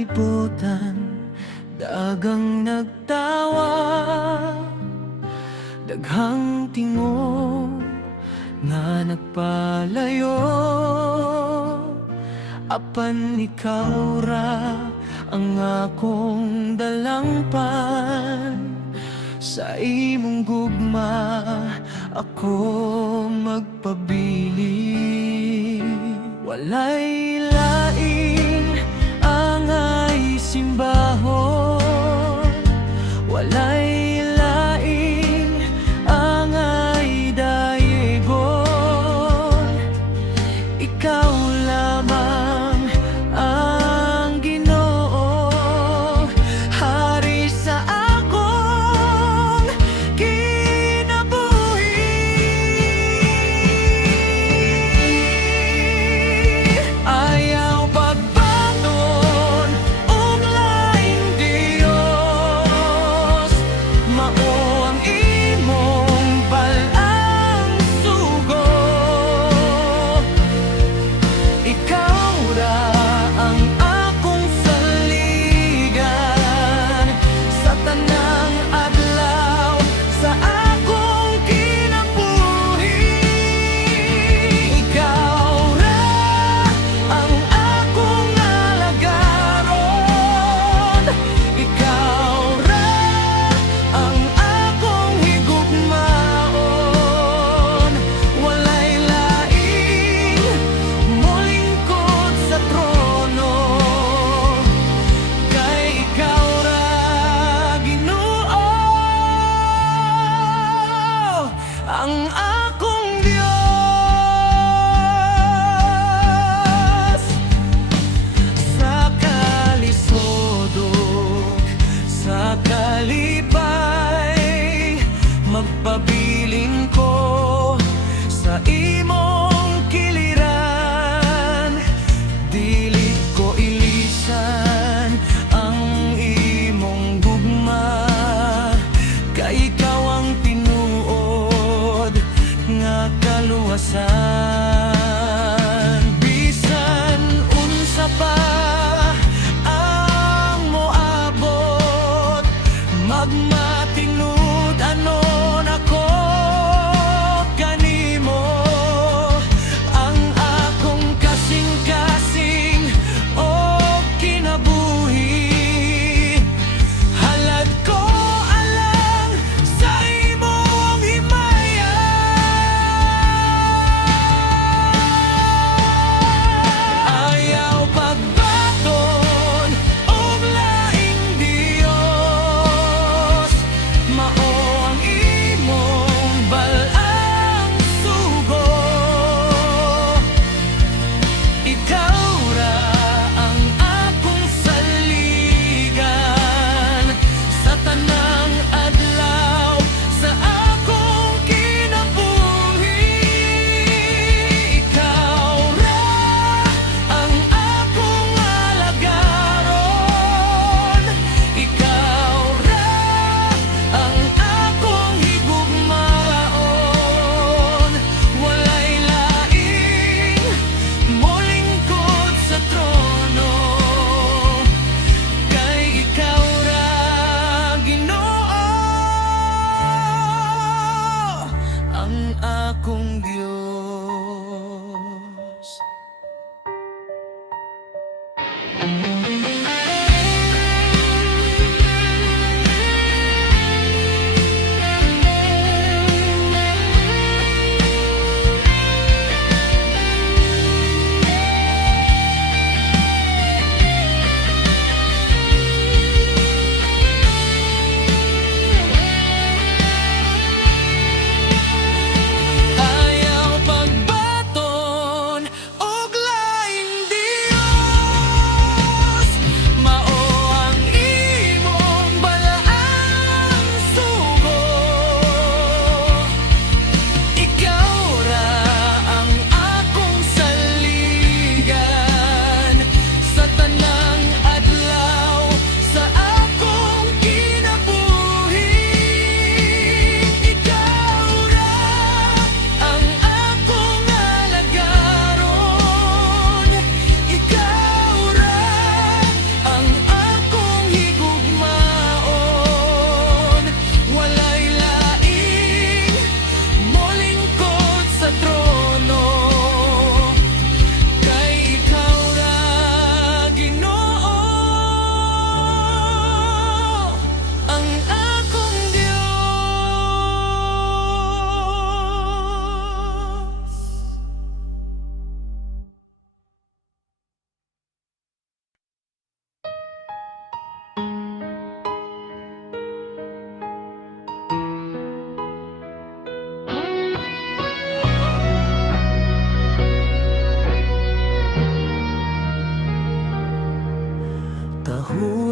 kalibutan, dagang nagtawa, daghang tingog nga nagpalayo. Apan ikaw ra ang akong dalangpan, sa imong gugma ako magpabili. Walay laing angay simbahon, walay laing angay dayegon. Ikaw lamang ang Ginoo, hari sa akong kinabuhi. Ayaw pagbaton ug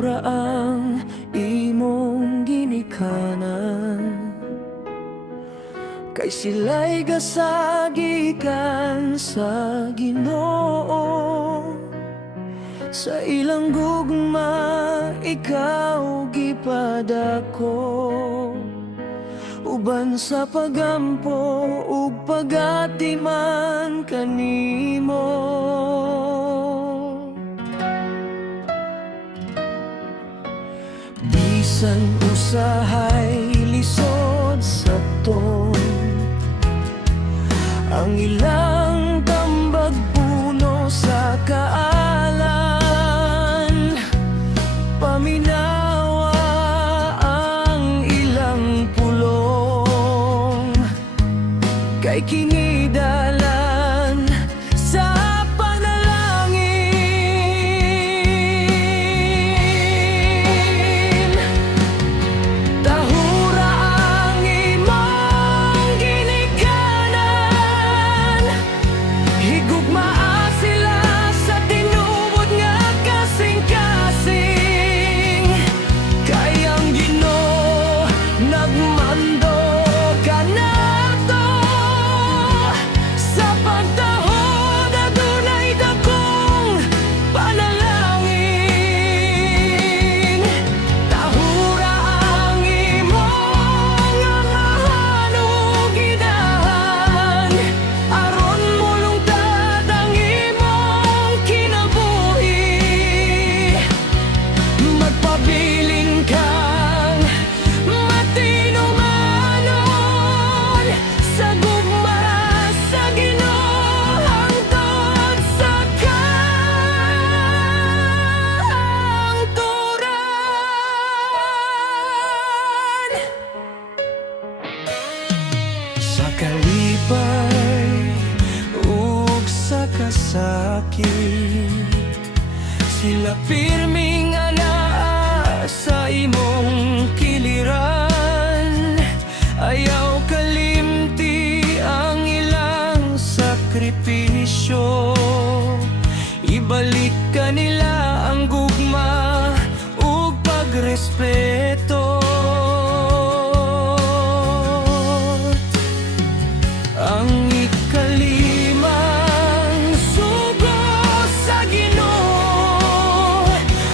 tahura ang imong ginikanan, kay sila'y gasagikan sa Ginoo. Sa ilang gugma ikaw gipadako, uban sa pagampo ug pagatiman kanimo. Bisan usahay lisod sa ton, ang ilang tambag puno sa kaalan, paminawa ang ilang pulong, kay kinidalan sa panalangin. Tahura ang imong ginikanan, higugmaa sila sa tinubod nga kasing-kasing, kay ang Ginoo nagmando kanato sa pagtahod adunay dakong panalangin. Tahura ang imong amahan ug ginahan, aron mulungtad ang imong kinabuhi. Magpabilin kang matinumanon sa gugma sa Ginoo hangtod sa kahangturan. Sa kalipay ug sa kasakit, sila pirming anaa sa imong kiliran. Ayaw kalimti ang ilang sakripisyo, ibalik kanila ang gugma ug pagrespeto. Ang ikalimang sugo sa Ginoo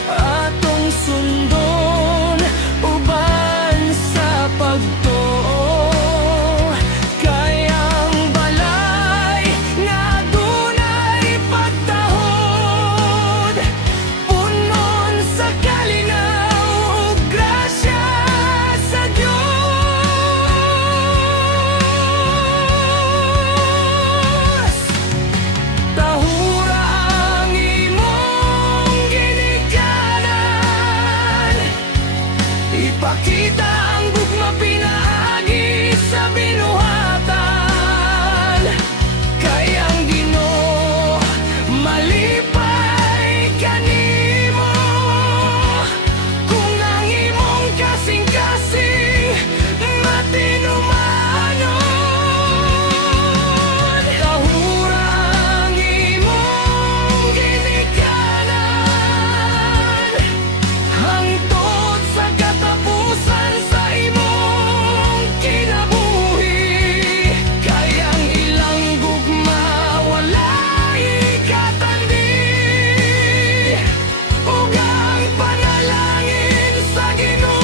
atong sundon, uban sa pagtuo, kay ang balay nga adunay pagtahod, punon sa kalinaw ug grasya sa Dios. Tahura ang imong ginikanan, ipakita ang gugma pinaagi sa binuhatan, kay ang Ginoo malipay kanimo kung ang imong kasing-kasing matinumanon. Tahura ang imong ginikanan, hangtod sa katapusan sa imong kinabuhi, kay ang ilang gugma walay katandi, ug ang panalangin sa Ginoo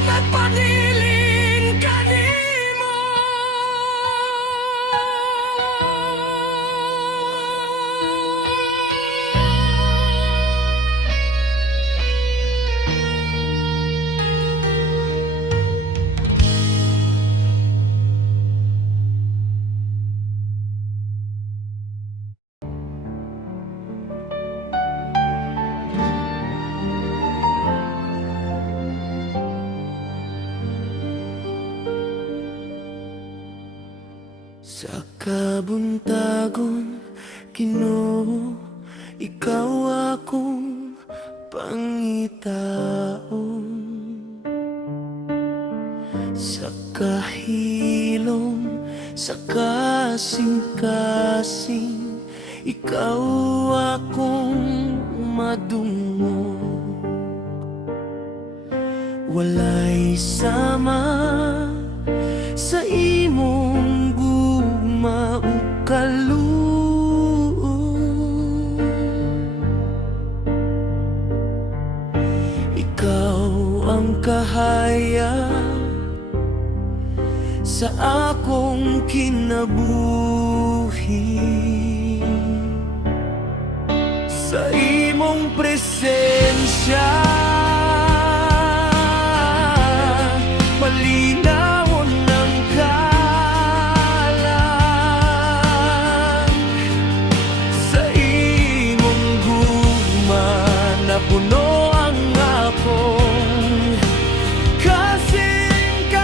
magpabilin kanimo. Sa kabuntagon, Ginoo, ikaw akong pangitaon. Sa kahilom, sa kasing-kasing, ikaw akong madungo. Walay sama sa imong gugma ug kaluoy. Ikaw ang kahayag sa akong kinabuhi. Sa imong presensya malinawon ang kalan. Sa imong gugma napuno ang akong kasing-kasing.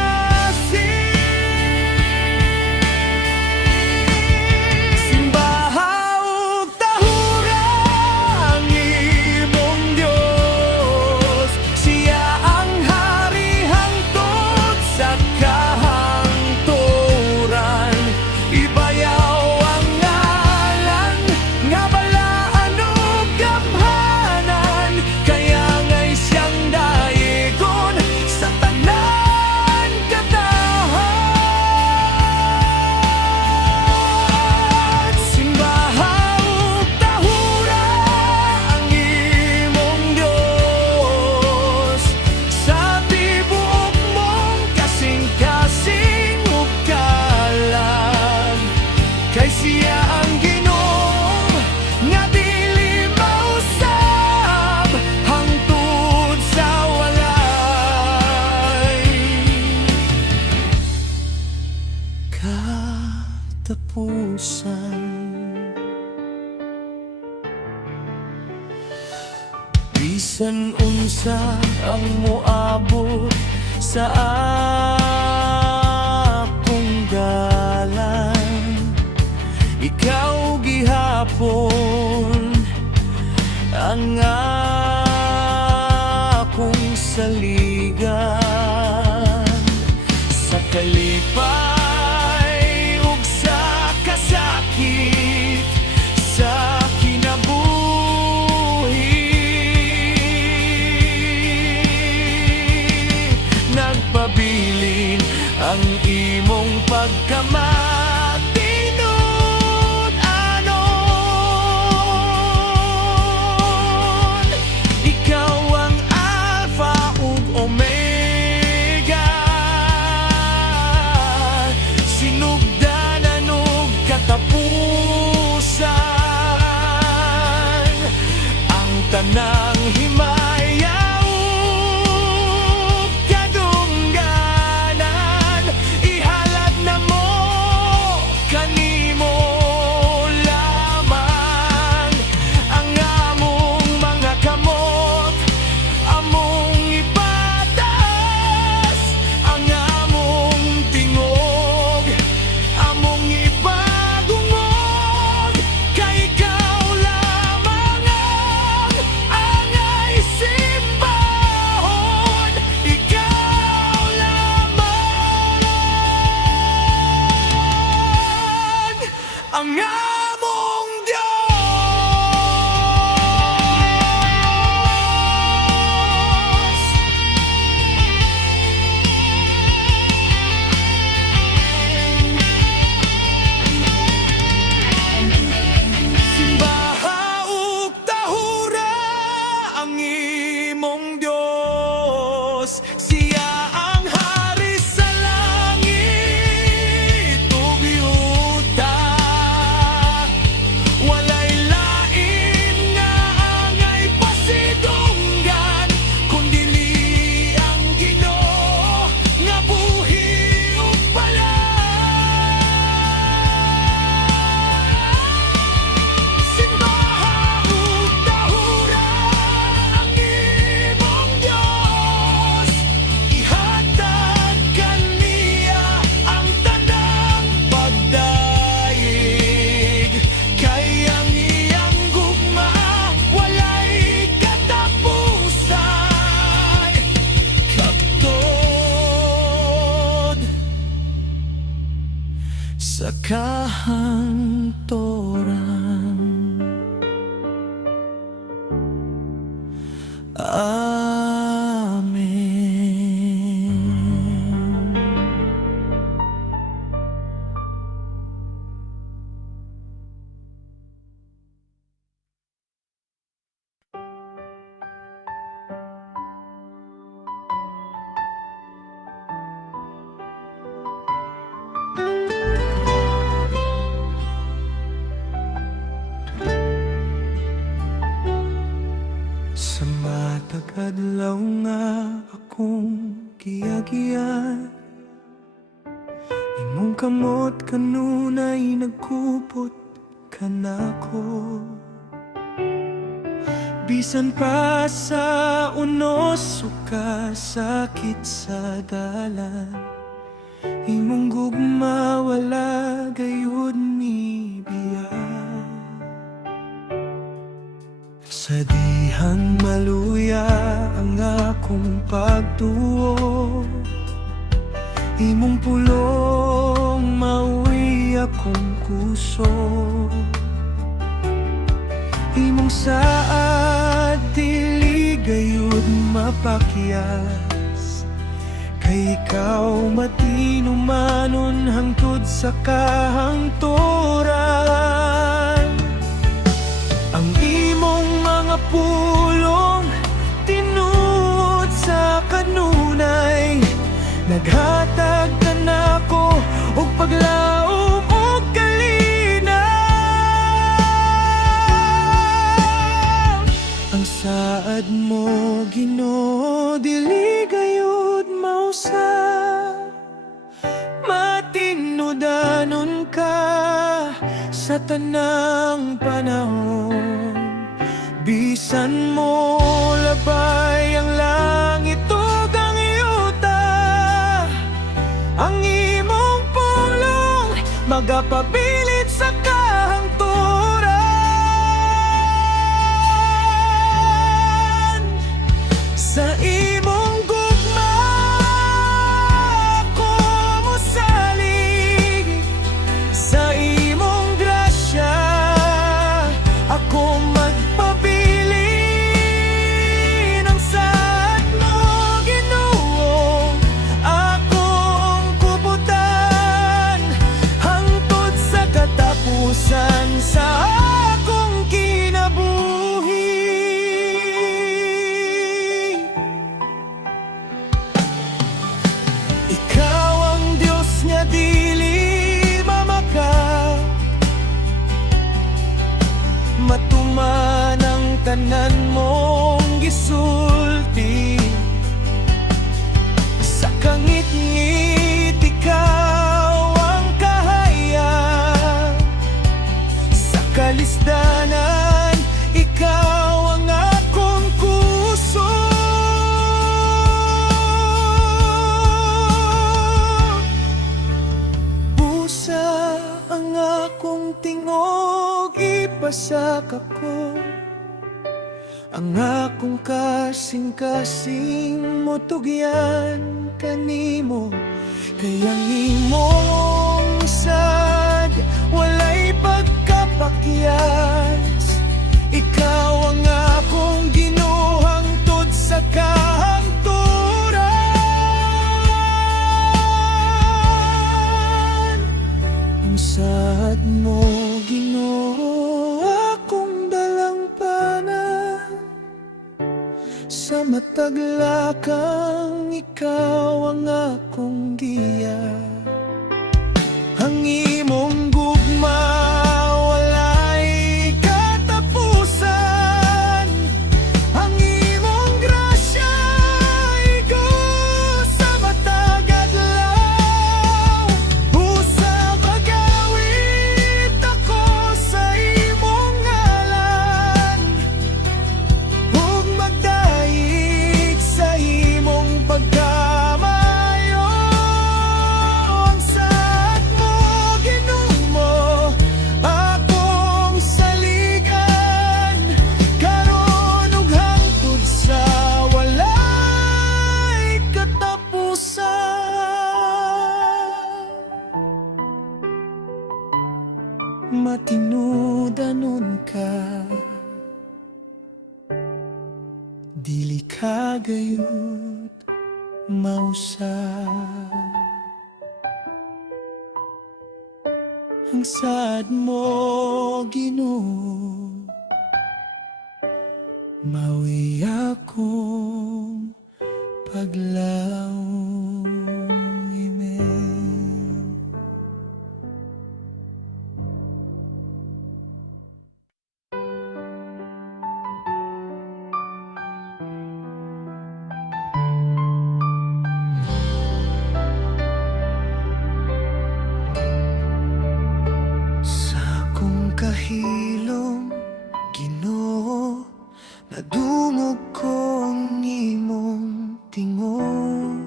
Simbaha ug tahura ang imong Dios, siya ang hari hangtod sa kahangturan. Ibayaw ang ngalan nga balaan ug gamhanan, kaya nga'y siyang daegon sa tanan katahan. Simbaha ug tahura ang imong Dios, sa tibuok mong kasing-kasing ug kalan. Kay siya ang Ginoo nga dili mausab hangtod sa walay katapusan. Bisan unsa ang moabot sa akong dalan, ikaw gihapon ang akong saligan. Sa kalipay ug sa kasakit sa kinabuhi, nagpabilin ang imong pagkamatinod anon. Ikaw ang Alpha ug Omega, sinugdanan ug katapusan. Ang tanang himaya ug kadungganan ihalad na mo kanimo lamang. Ang among mga kamot among ipataas, ang among tingog among ipagungog, kay ikaw lamang ang angay simbahon. Ikaw lamang ang among Diyos. Simbaha ug tahura ang imong Diyos, siya ang hari sa langit ug yuta. Walay lain nga angay pasidunggan, kundili ang Ginoo nga buhi ug balay. Simbaha ug tahura ang imong Diyos, ihatag kaniya ang tanang pagdaig. Kay ang iyang gugma walay katapusan, kaptod sa kahangturan. Amen. Sa matag-adlaw nga akong giyagiyan, imong kamot kanunay nagkupot kanako. Bisan pa sa unos o kasakit sa dalan, imong gugma wala gayud mi biya. Sa dihang maluya ang akong pagtuo, imong pulong mauwi akong kuso. Imong saad dili gayud mapakyas, kay ikaw matinumanon hangtod sa kahangturan. Ang imong mga pulong tinuod sa kanunay, naghatag ka nako og paglaom og kalinaw. Ang saad mo Ginoo dili gayud mausa, matinudanon ka sa tanang panahon. Bisan mo labay ang langit ug ang yuta, ang imong pulong magapabilit sa kahangturan. Sa imong gugma ako mosalig, sa imong grasya ako magpabilin. Ang saad mo Ginoo akong kuputan, hangtod sa katapusan sa akong kinabuhi. Ikaw ang Diyos nga dili mamaka, matuman ang tanan mong gisulti. Sa kangit-ngit ikaw ang kahayag, sa kalisdanan ikaw ang akong kuso. Busa ang akong tingog ipasak ako, ang akong kasing-kasing mo tugyan kanimo. Kay ang imong sad walay pagkapakyas, ikaw ang akong Ginoo hangtod sa kahangturan. Ang saad mo Ginoo akong dalampana, sa mataglakang ikaw ang akong giya. Ang imong gugma walay katapusan, ang imong grasya igo sa matag adlaw. Busa magawit ako sa imong ngalan, ug magdaig sa imong pagkamayo. Ang saad mo Ginoo akong saligan, karon ug hangtod sa walay katapusan. Matinudanon ka, dili ka gayud mausap. Ang sad mo, Ginoo, mawi akong paglaom. Amen. Sa akong kahilom, Ginoo, nadungog ko ang imong tingog.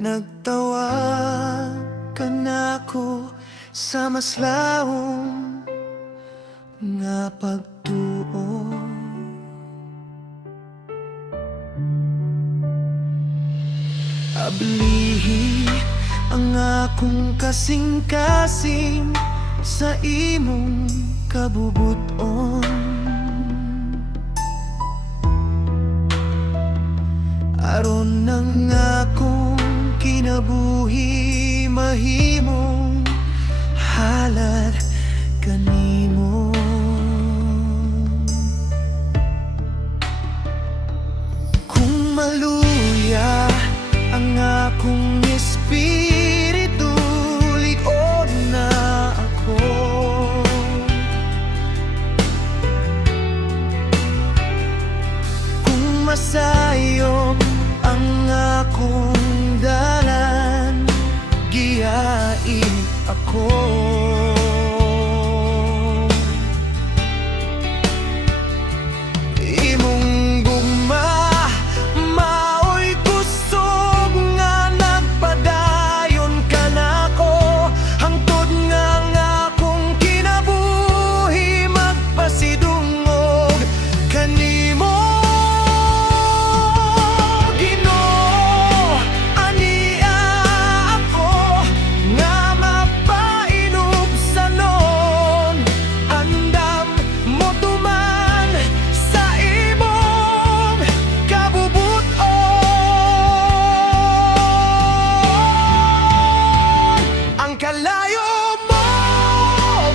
Nagtawag ka nako sa maslawom nga pagtuo. Ablihi ang akong kasing-kasing sa imong kabubuton. Aron ang akong kinabuhi mahimong halad kanimo. Kung maluya ang akong espiritu, ligon na ako. Kung masayop ang akong dalan, giyain ako. Imong gugma maoy kusog nga nagpadayon ka nako, hangtod nga ang akong kinabuhi magpasidungog kanimo. Ginoo, ania ako nga mapainom sa noon, andam mo tuman sa imong kabubuton. Ang kalayo mo,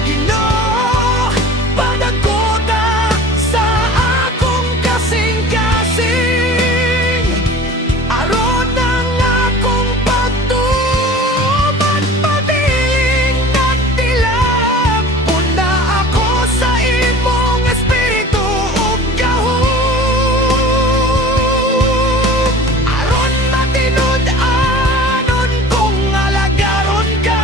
Ginoo, padagota sa akong kasing-kasing. Aron ang akong pagtuman pabiling nagtilap, una ako sa imong espiritu ug gahom. Aron matinud-anon kung alagaron ka,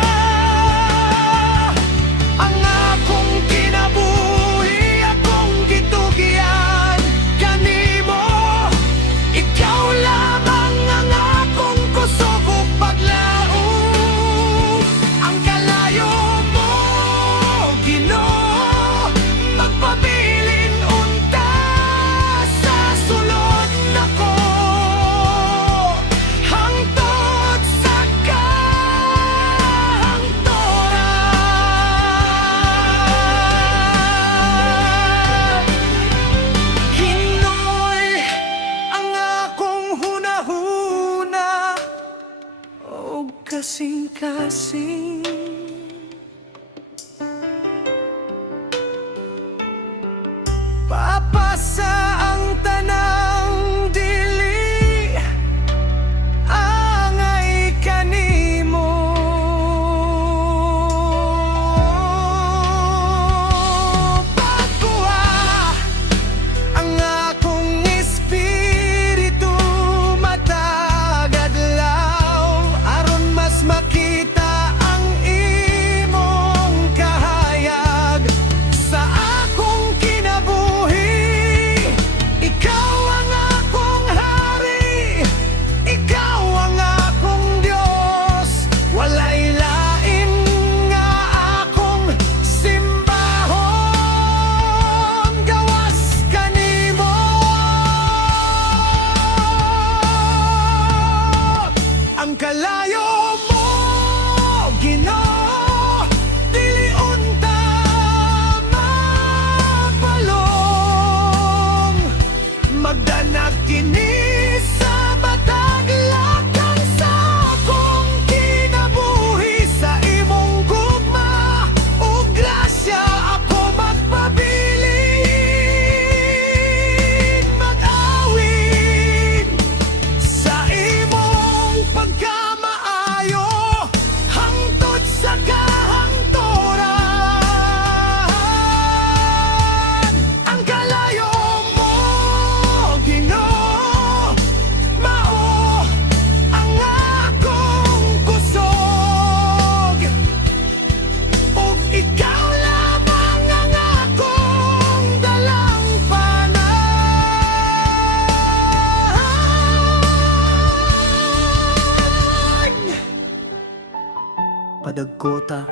Golgota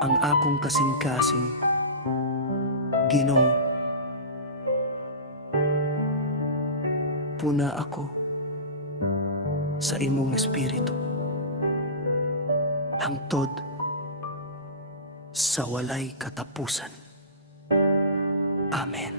ang akong kasing-kasing. Ginoo, puna ako sa imong espiritu hangtod sa walay katapusan. Amen.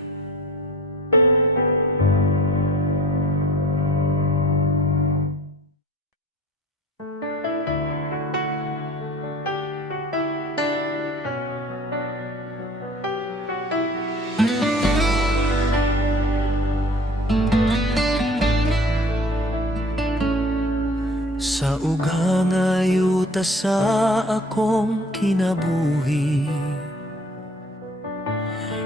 Sa ugang ayuta sa akong kinabuhi,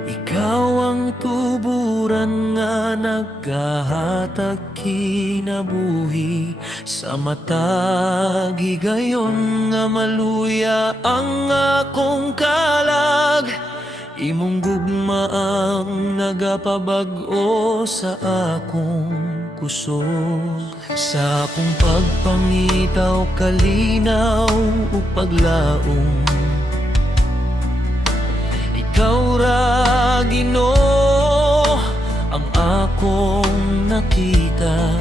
ikaw ang tuburan nga nagkahatag kinabuhi. Sa matag higayon nga maluya ang akong kalag, imong gugma ang nagapabag-o sa akong kusog. Sa akong pagpangitaw kalinaw o paglaom, ikaw ra Ginoo ang akong nakita.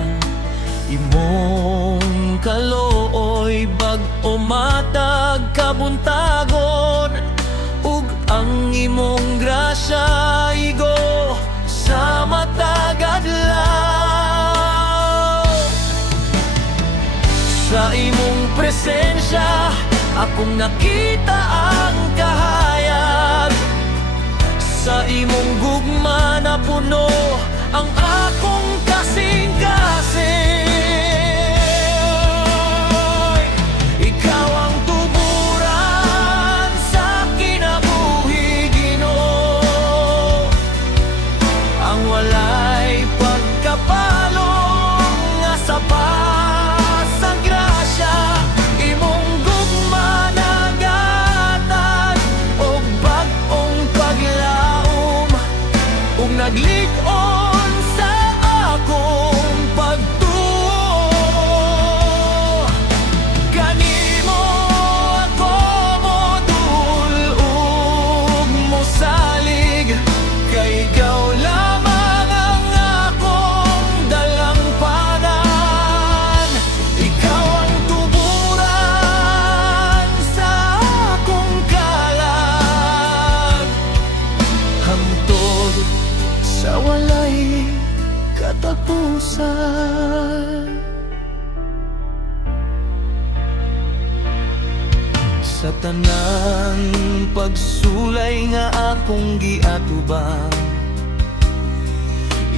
Imong kalooy bag-o matag kabuntagon, ug ang imong grasya igo sa matag adlaw. Sa imong presensya akong nakita ang kahayag, sa imong gugma na puno ang akong kasing-kasing. Ikaw ang tuburan sa kinabuhi, Ginoo, ang walay pagkapalong nga sapat sa grasya. Imong gugma nagatag og bag-ong paglaom, ug naglig-on sa akong pagtuo. Kanimo ako modul ug mosalig, kay ikaw lamang ang akong dalampanan. Ikaw ang tuburan sa akong kalag, hangtod sa walay katapusan. Sa tanang pagsulay nga akong giatubang,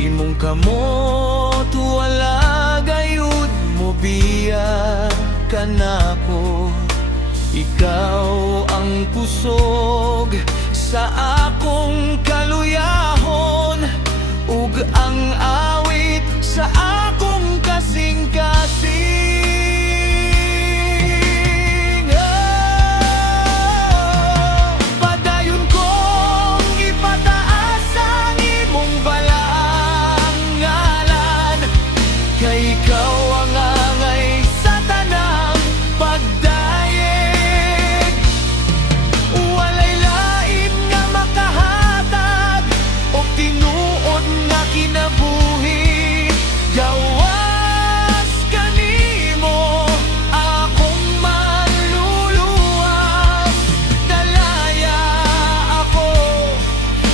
imong kamot wala gayud mo biya kanako. Ikaw ang kusog sa akong kaluyahon, ug ang awit sa akong kasing-kasing. Padayon kong ipataas ang imong balang ngalan, kay ikaw ang angay sa tanang pagdayeg. Walay lain nga makahatag og tinuod nga kinabuhi, gawas kanimo akong manluluwas. Dalaya ako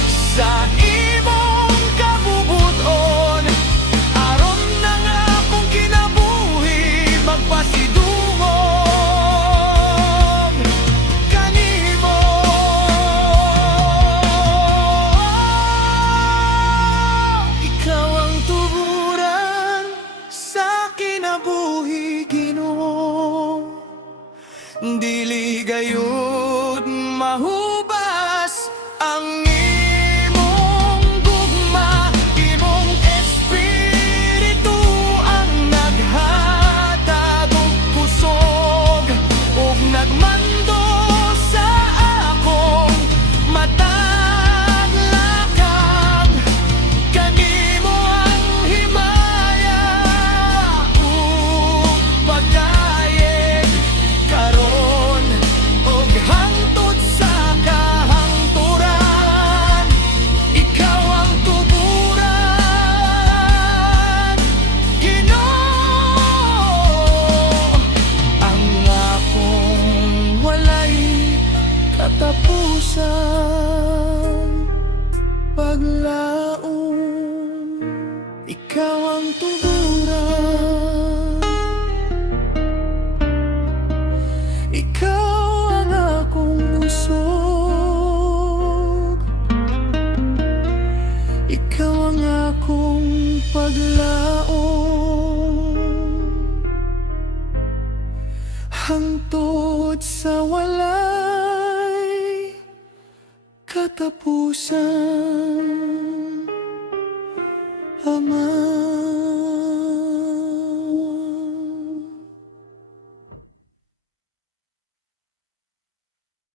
sa imong kabubuton, aron nang akong kinabuhi magpasidungog kanimo. Ikaw ang tuburan sa kinabuhi, Ginoo. Dili gayud mahubas ang imong gugma, imong espiritu ang naghatag og kusog, ug nagmando sa akong matag lakang. Kanimo ang himaya ug pagdayeg karon katapusan, paglaong, ikaw ang tuguran. Ikaw ang akong busog, ikaw ang akong paglaong, hangtod sa walay katapusan, Ama.